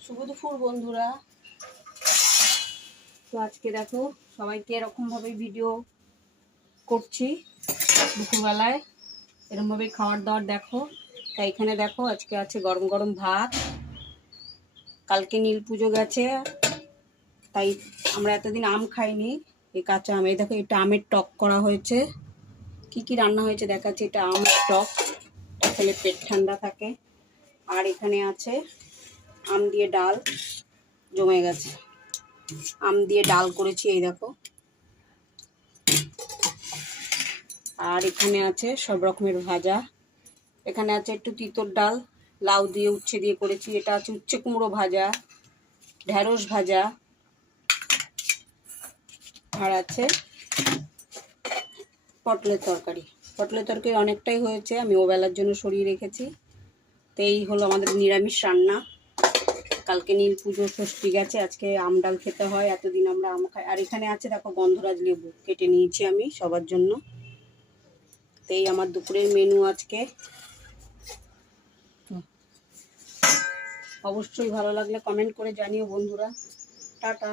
শুভ দুপুর বন্ধুরা। তো আজকে দেখো সবাইকে এরকম ভাবে ভিডিও করছি, দুপুরবেলায় এরকম ভাবে খাবার দাবার দেখো। তাই এখানে দেখো আজকে আছে গরম গরম ভাত। কালকে নীল পুজো গেছে, তাই আমরা এতদিন আম খাইনি। এই কাঁচা আম, এই দেখো এটা আমের টক করা হয়েছে। কি কি রান্না হয়েছে দেখাচ্ছি। এটা আমের টক, খেলে পেট ঠান্ডা থাকে। আর এখানে আছে আম দিয়ে ডাল, জমে গেছে। আম দিয়ে ডাল করেছি, এই দেখো। আর এখানে আছে সব রকমের ভাজা। এখানে আছে একটু তিতর ডাল, লাউ দিয়ে উচ্ছে দিয়ে করেছি। এটা আছে উচ্ছে কুমড়ো ভাজা, ঢেঁড়স ভাজা। আর আছে পটলের তরকারি। পটলের তরকারি অনেকটাই হয়েছে, আমি ওবেলার জন্য সরিয়ে রেখেছি। তো এই হলো আমাদের নিরামিষ রান্না। কালকে নীল পুজো ষষ্ঠী গেছে, আজকে আম ডাল খেতে হয়। এতদিন আমরা আম খাই। আর এখানে আছে দেখো গন্ধরাজ লেবু কেটে নিয়েছি আমি সবার জন্য। তো এই আমার দুপুরের মেনু আজকে। অবশ্যই ভালো লাগলে কমেন্ট করে জানিও বন্ধুরা। টাটা।